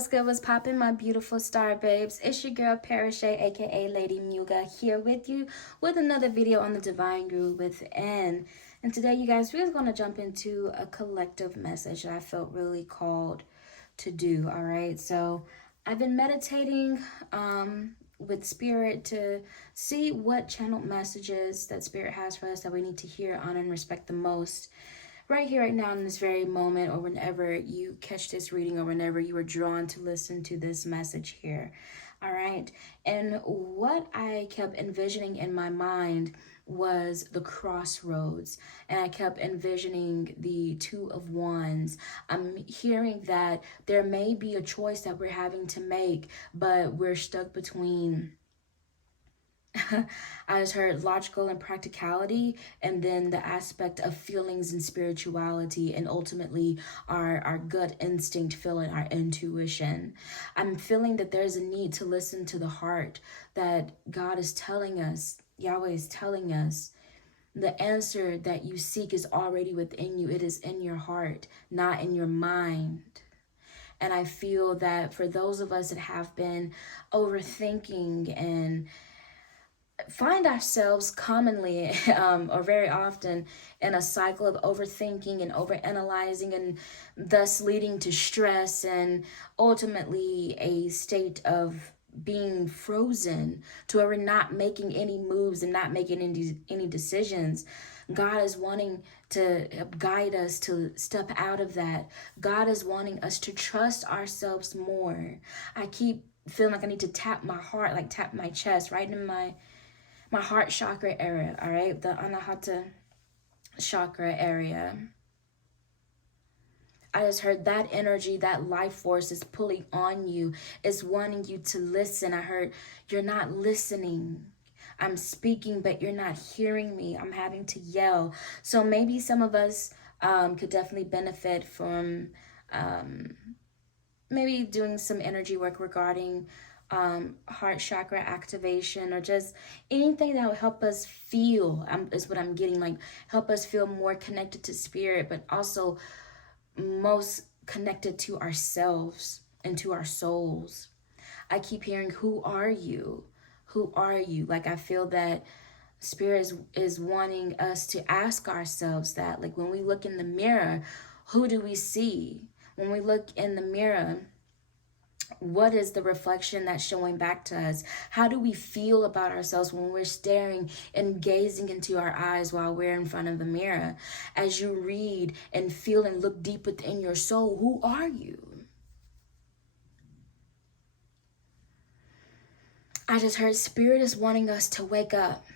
What's good? What's poppin', my beautiful star babes? It's your girl Parashay, aka Lady Muga, here with you with another video on the Divine Groove Within. And today, you guys, we're going to jump into a collective message that I felt really called to do. All right, so I've been meditating with Spirit to see what channeled messages that Spirit has for us that we need to hear, honor, and respect the most. Right here, right now, in this very moment, or whenever you catch this reading, or whenever you are drawn to listen to this message here. All right. And what I kept envisioning in my mind was the crossroads. And I kept envisioning the Two of Wands. I'm hearing that there may be a choice that we're having to make, but we're stuck between I just heard logical and practicality, and then the aspect of feelings and spirituality, and ultimately our gut instinct feeling, our intuition. I'm feeling that there's a need to listen to the heart, that God is telling us, Yahweh is telling us, the answer that you seek is already within you. It is in your heart, not in your mind. And I feel that for those of us that have been overthinking and find ourselves commonly or very often in a cycle of overthinking and overanalyzing, and thus leading to stress and ultimately a state of being frozen to where we're not making any moves and not making any decisions. God is wanting to guide us to step out of that. God is wanting us to trust ourselves more. I keep feeling like I need to tap my heart, like tap my chest, right in my heart chakra area, all right? The Anahata chakra area. I just heard that energy, that life force is pulling on you. It's wanting you to listen. I heard you're not listening. I'm speaking, but you're not hearing me. I'm having to yell. So maybe some of us could definitely benefit from maybe doing some energy work regarding heart chakra activation, or just anything that will help us feel, is what I'm getting, like help us feel more connected to spirit, but also most connected to ourselves and to our souls. I keep hearing, who are you? Who are you? Like, I feel that spirit is wanting us to ask ourselves that, like when we look in the mirror, who do we see? When we look in the mirror, what is the reflection that's showing back to us? How do we feel about ourselves when we're staring and gazing into our eyes while we're in front of the mirror? As you read and feel and look deep within your soul, who are you? I just heard spirit is wanting us to wake up.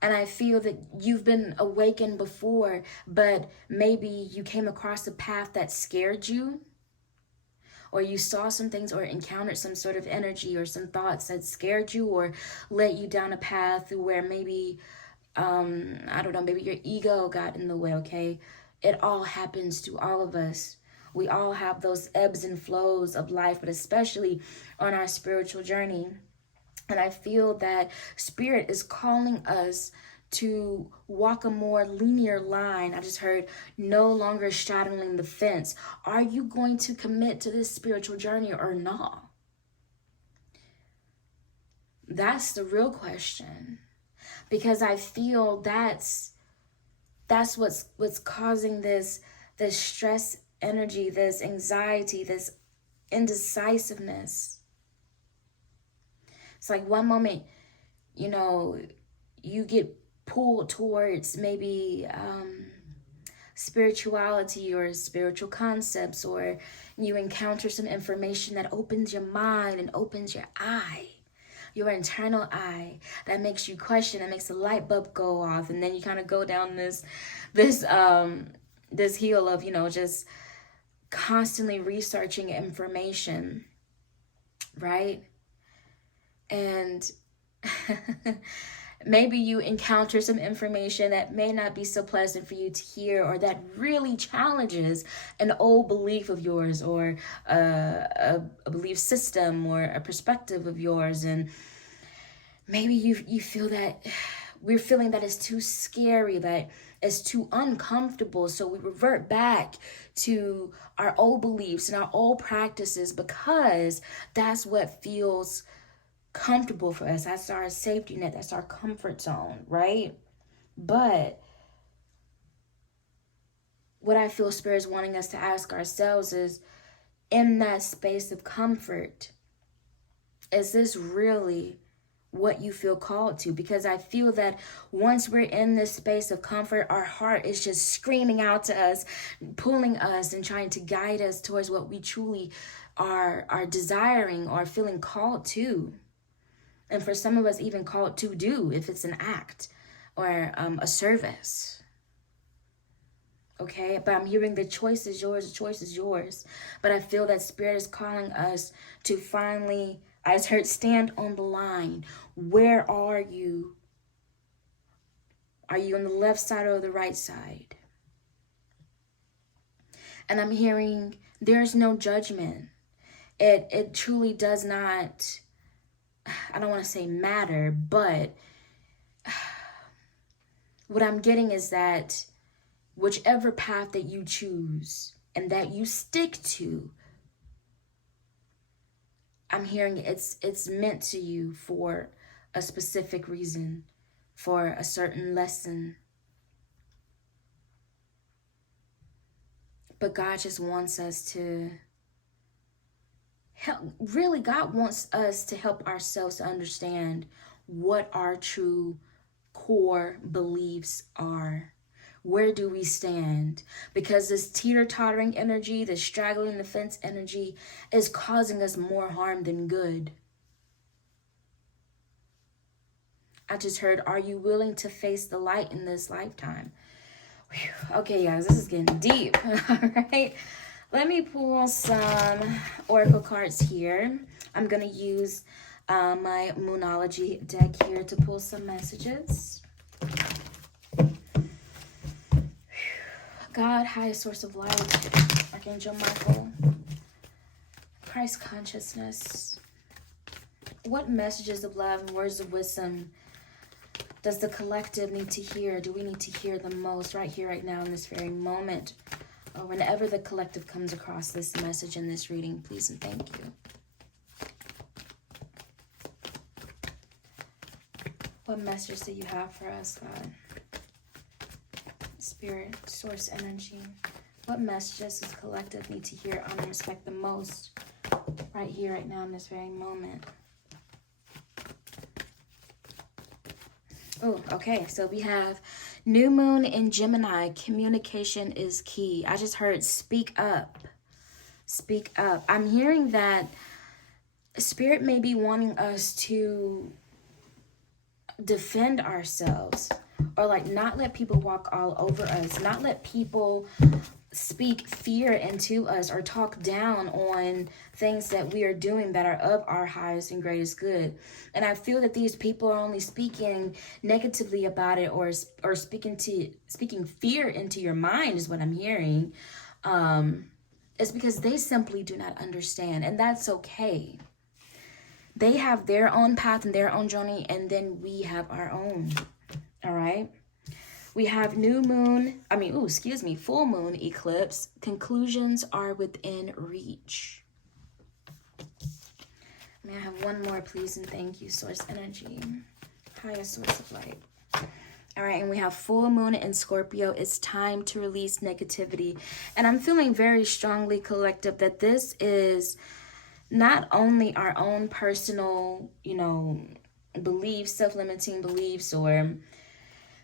And I feel that you've been awakened before, but maybe you came across a path that scared you, or you saw some things or encountered some sort of energy or some thoughts that scared you or led you down a path where maybe, I don't know, maybe your ego got in the way, okay? It all happens to all of us. We all have those ebbs and flows of life, but especially on our spiritual journey. And I feel that spirit is calling us to walk a more linear line. I just heard no longer straddling the fence. Are you going to commit to this spiritual journey or not? That's the real question. Because I feel that's what's causing this stress energy, this anxiety, this indecisiveness. It's like one moment, you get pulled towards maybe spirituality or spiritual concepts, or you encounter some information that opens your mind and opens your eye, your internal eye, that makes you question, that makes the light bulb go off, and then you kind of go down this heel of just constantly researching information, right? And maybe you encounter some information that may not be so pleasant for you to hear, or that really challenges an old belief of yours, or a belief system, or a perspective of yours. And maybe you feel that we're feeling that it's too scary, that is too uncomfortable. So we revert back to our old beliefs and our old practices because that's what feels comfortable for us. That's our safety net. That's our comfort zone, right? But what I feel Spirit is wanting us to ask ourselves is, in that space of comfort, is this really what you feel called to? Because I feel that once we're in this space of comfort, our heart is just screaming out to us, pulling us and trying to guide us towards what we truly are desiring or feeling called to. And for some of us, even called to do, if it's an act or a service. Okay, but I'm hearing the choice is yours, the choice is yours. But I feel that Spirit is calling us to finally, I just heard, stand on the line. Where are you? Are you on the left side or the right side? And I'm hearing there's no judgment. It truly does not, I don't want to say matter, but what I'm getting is that whichever path that you choose and that you stick to, I'm hearing it's meant to you for a specific reason, for a certain lesson. But God just wants us to help. Really, God wants us to help ourselves to understand what our true core beliefs are. Where do we stand? Because this teeter-tottering energy, this straggling the fence energy is causing us more harm than good. I just heard, are you willing to face the light in this lifetime? Whew. Okay, guys, this is getting deep. All right. Let me pull some oracle cards here. I'm going to use my Moonology deck here to pull some messages. God, highest source of life, Archangel Michael, Christ consciousness. What messages of love and words of wisdom does the collective need to hear? Do we need to hear the most right here, right now, in this very moment? Or whenever the collective comes across this message in this reading, please and thank you. What message do you have for us, God? Spirit, source energy. What messages does collective need to hear, honor, and respect the most right here, right now, in this very moment? Oh, okay. So we have new moon in Gemini. Communication is key. I just heard speak up. Speak up. I'm hearing that Spirit may be wanting us to defend ourselves, or like not let people walk all over us, not let people speak fear into us or talk down on things that we are doing that are of our highest and greatest good. And I feel that these people are only speaking negatively about it, or speaking fear into your mind is what I'm hearing. It's because they simply do not understand, and that's okay. They have their own path and their own journey, and then we have our own. All right. We have full moon eclipse. Conclusions are within reach. May I have one more, please, and thank you, source energy, highest source of light. All right, and we have full moon in Scorpio. It's time to release negativity. And I'm feeling very strongly, collective, that this is not only our own personal, beliefs, self-limiting beliefs, or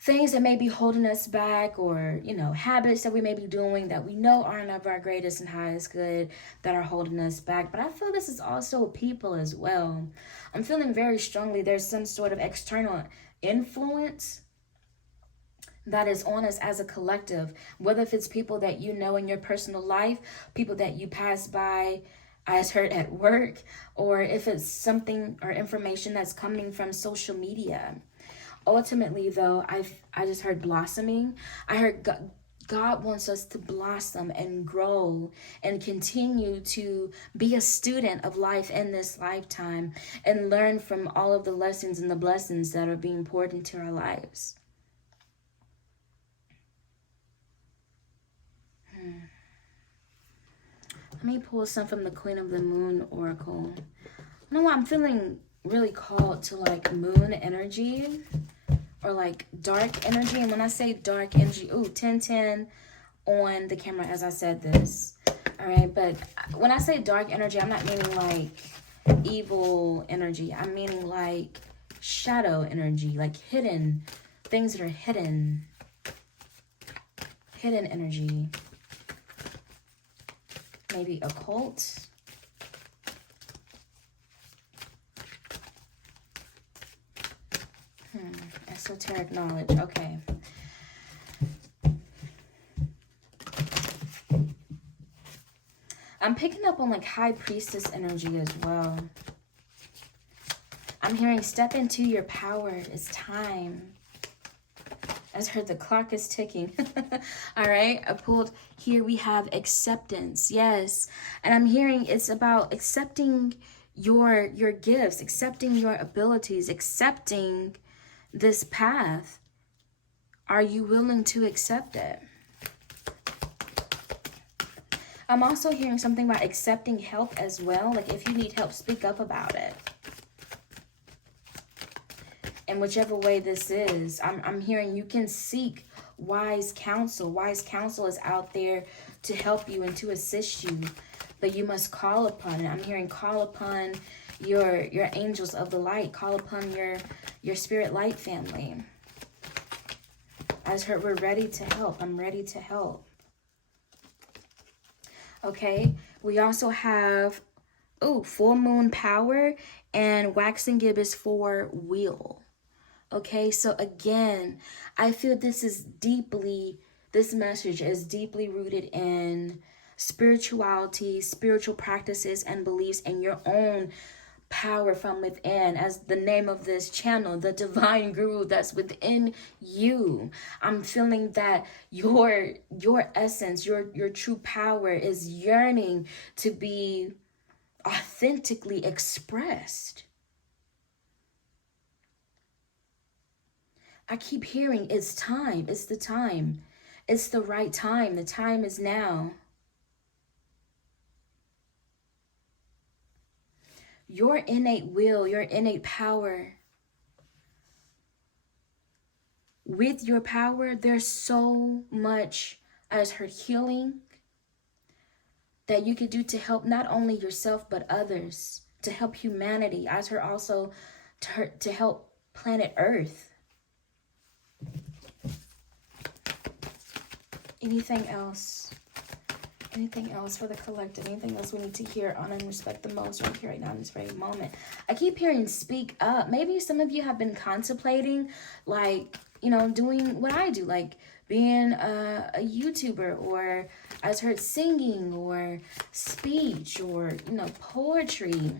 things that may be holding us back, or, habits that we may be doing that we know aren't of our greatest and highest good that are holding us back. But I feel this is also people as well. I'm feeling very strongly there's some sort of external influence that is on us as a collective, whether if it's people that you know in your personal life, people that you pass by, as heard at work, or if it's something or information that's coming from social media. Ultimately, though, I just heard blossoming. I heard God wants us to blossom and grow and continue to be a student of life in this lifetime and learn from all of the lessons and the blessings that are being poured into our lives. Let me pull some from the Queen of the Moon Oracle. You know what? I'm feeling really called to like moon energy or like dark energy. And when I say dark energy, ooh, 1010 on the camera as I said this. All right, but when I say dark energy, I'm not meaning like evil energy. I'm meaning like shadow energy, like hidden things that are hidden. Hidden energy. Maybe occult. Esoteric knowledge. Okay. I'm picking up on like high priestess energy as well. I'm hearing step into your power. It's time. As heard the clock is ticking. All right. I pulled here. We have acceptance. Yes. And I'm hearing it's about accepting your gifts, accepting your abilities, accepting this path. Are you willing to accept it? I'm also hearing something about accepting help as well. Like if you need help, speak up about it. And whichever way this is, I'm hearing you can seek wise counsel. Wise counsel is out there to help you and to assist you. But you must call upon it. I'm hearing call upon your angels of the light. Call upon your spirit light family. I just heard we're ready to help. I'm ready to help. Okay, we also have, full moon power, and waxing gibbous for wheel. Okay, so again, I feel this message is deeply rooted in spirituality, spiritual practices and beliefs, and your own power from within, as the name of this channel, the divine guru that's within you. I'm feeling that your essence, your true power is yearning to be authentically expressed. I keep hearing it's time. It's the time. It's the right time. The time is now. Your innate will, your innate power. With your power, there's so much, as her healing, that you could do to help not only yourself, but others, to help humanity, as her also to help planet Earth. Anything else? Anything else for the collective? Anything else we need to hear, honor, and respect the most right here, right now, in this very moment? I keep hearing speak up. Maybe some of you have been contemplating, like, doing what I do, like being a YouTuber, or as heard singing, or speech, or, poetry.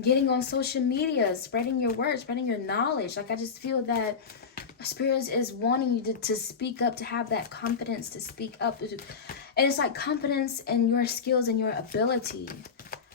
Getting on social media, spreading your words, spreading your knowledge. Like, I just feel that Spirit is wanting you to speak up, to have that confidence to speak up. And it's like confidence in your skills and your ability.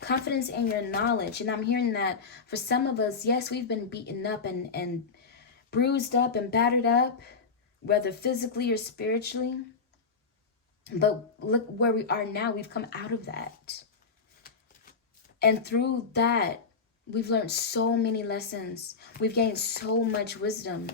Confidence in your knowledge. And I'm hearing that for some of us, yes, we've been beaten up and bruised up and battered up, whether physically or spiritually. But look where we are now. We've come out of that. And through that, we've learned so many lessons. We've gained so much wisdom.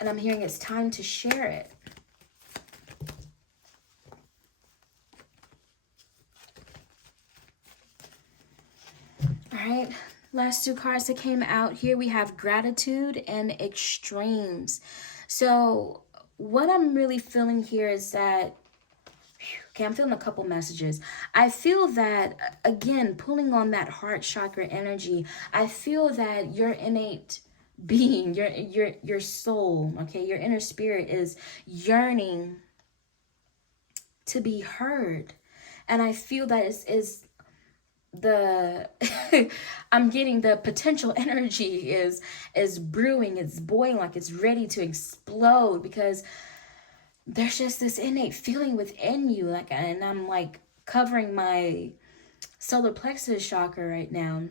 And I'm hearing it's time to share it. All right, last two cards that came out here, we have gratitude and extremes. So what I'm really feeling here is that, okay, I'm feeling a couple messages. I feel that, again, pulling on that heart chakra energy, I feel that your innate being, your soul, okay, your inner spirit is yearning to be heard. And I feel that is the I'm getting the potential energy is brewing, it's boiling, like it's ready to explode, because there's just this innate feeling within you, like, and I'm like covering my solar plexus chakra right now.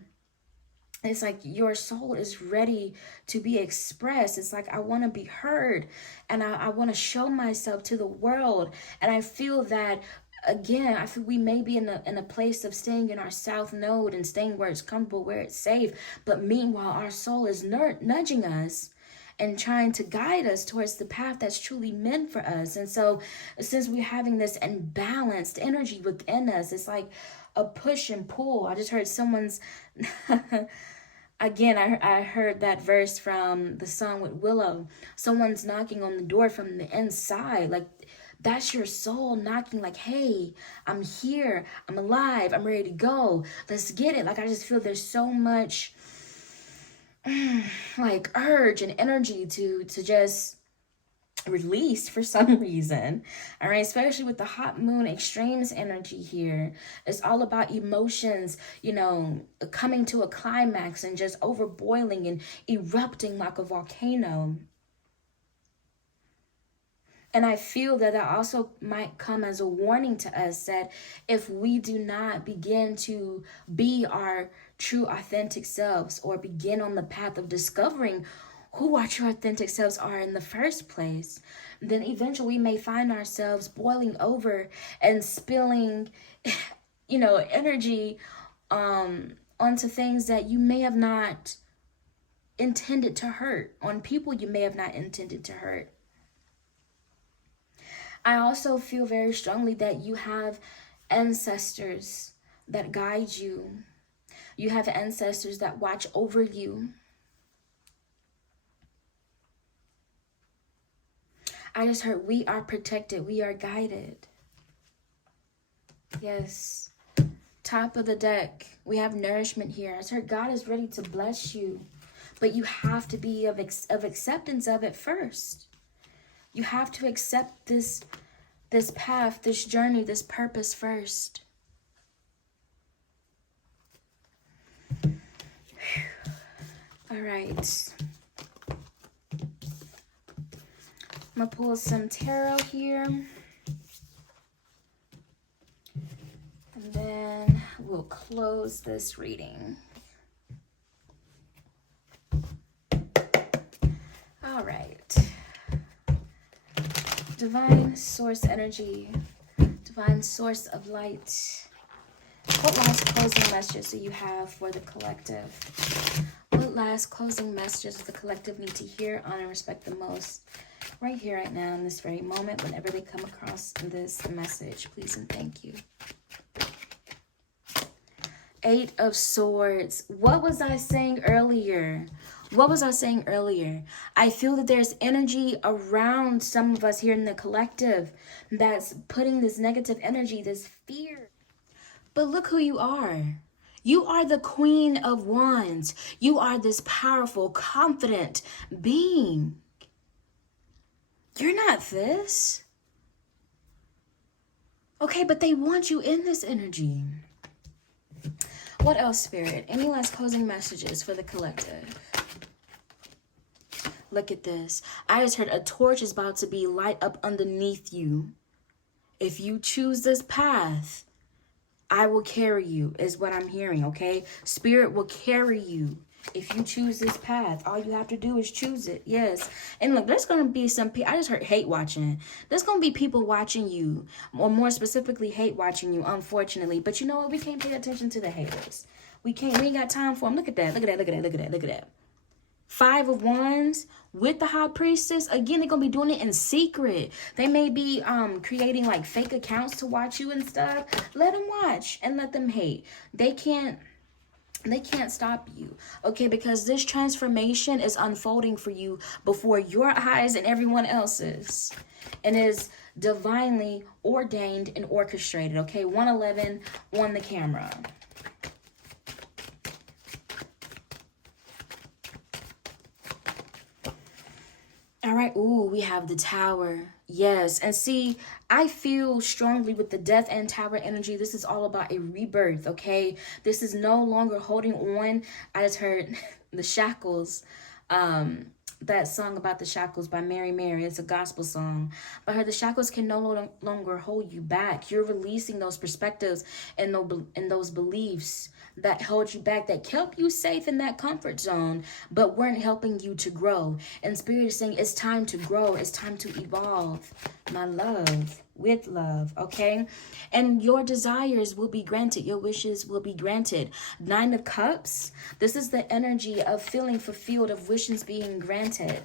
It's like your soul is ready to be expressed. It's like, I want to be heard, and I want to show myself to the world. And I feel that, again, I feel we may be in a place of staying in our south node and staying where it's comfortable, where it's safe. But meanwhile, our soul is nudging us and trying to guide us towards the path that's truly meant for us. And so since we're having this imbalanced energy within us, it's like a push and pull. I just heard someone's again, I heard that verse from the song with Willow. Someone's knocking on the door from the inside. Like, that's your soul knocking, like, hey, I'm here, I'm alive, I'm ready to go, let's get it. Like, I just feel there's so much like urge and energy to just release for some reason. All right, especially with the hot moon extremes energy here. It's all about emotions, coming to a climax and just overboiling and erupting like a volcano. And I feel that also might come as a warning to us that if we do not begin to be our true authentic selves, or begin on the path of discovering who our true authentic selves are in the first place, then eventually we may find ourselves boiling over and spilling, energy onto things that you may have not intended to hurt, on people you may have not intended to hurt. I also feel very strongly that you have ancestors that guide you. You have ancestors that watch over you. I just heard we are protected. We are guided. Yes. Top of the deck. We have nourishment here. I just heard God is ready to bless you. But you have to be of acceptance of it first. You have to accept this path, this journey, this purpose first. All right. I'm going to pull some tarot here. And then we'll close this reading. All right. Divine source energy. Divine source of light. What last closing messages do you have for the collective? What last closing messages does the collective need to hear, honor, and respect the most? Right here, right now, in this very moment, whenever they come across this message, please and thank you. 8 of Swords. What was I saying earlier? I feel that there's energy around some of us here in the collective that's putting this negative energy, this fear. But look who you are. You are the Queen of Wands. You are this powerful, confident being. You're not this. Okay, but they want you in this energy. What else, Spirit? Any last closing messages for the collective? Look at this. I just heard a torch is about to be light up underneath you. If you choose this path, I will carry you, is what I'm hearing, okay? Spirit will carry you. If you choose this path, all you have to do is choose it. Yes. And look, there's going to be some people, I just heard hate watching. There's going to be people watching you, or more specifically, hate watching you, unfortunately. But you know what? We can't pay attention to the haters. We ain't got time for them. Look at that. Look at that. 5 of Wands with the High Priestess. Again, they're going to be doing it in secret. They may be creating like fake accounts to watch you and stuff. Let them watch and let them hate. They can't stop you, okay? Because this transformation is unfolding for you before your eyes and everyone else's, and is divinely ordained and orchestrated, okay? 111 on the camera. All right. Ooh, we have the Tower. Yes. And see, I feel strongly with the Death and Tower energy. This is all about a rebirth, okay? This is no longer holding on. I just heard the shackles that song about the shackles by Mary Mary. It's a gospel song. But her, the shackles can no longer hold you back. You're releasing those perspectives and those beliefs that held you back, that kept you safe in that comfort zone, but weren't helping you to grow. And Spirit is saying it's time to grow. It's time to evolve, my love, with love, okay? And your desires will be granted. Your wishes will be granted. 9 of Cups, this is the energy of feeling fulfilled, of wishes being granted.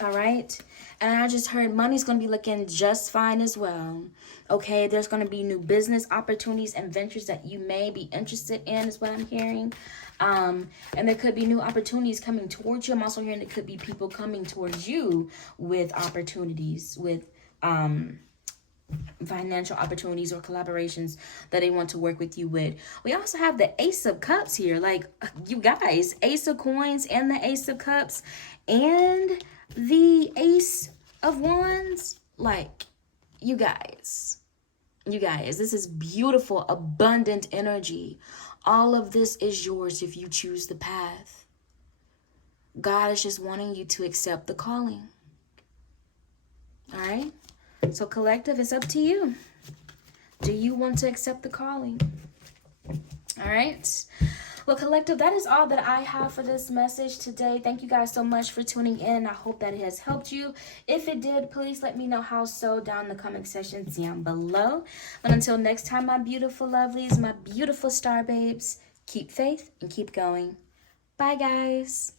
All right? And I just heard money's going to be looking just fine as well. Okay, there's going to be new business opportunities and ventures that you may be interested in, is what I'm hearing. And there could be new opportunities coming towards you. I'm also hearing there could be people coming towards you with opportunities, with financial opportunities or collaborations that they want to work with you with. We also have the Ace of Cups here. Like, you guys, Ace of Coins and the Ace of Cups and the Ace of Wands. Like, you guys, this is beautiful, abundant energy. All of this is yours if you choose the path. God is just wanting you to accept the calling. All right? So collective, it's up to you. Do you want to accept the calling? All right. Well, collective, that is all that I have for this message today. Thank you guys so much for tuning in. I hope that it has helped you. If it did, please let me know how so down in the comment section down below. But until next time, my beautiful lovelies, my beautiful star babes, keep faith and keep going. Bye, guys.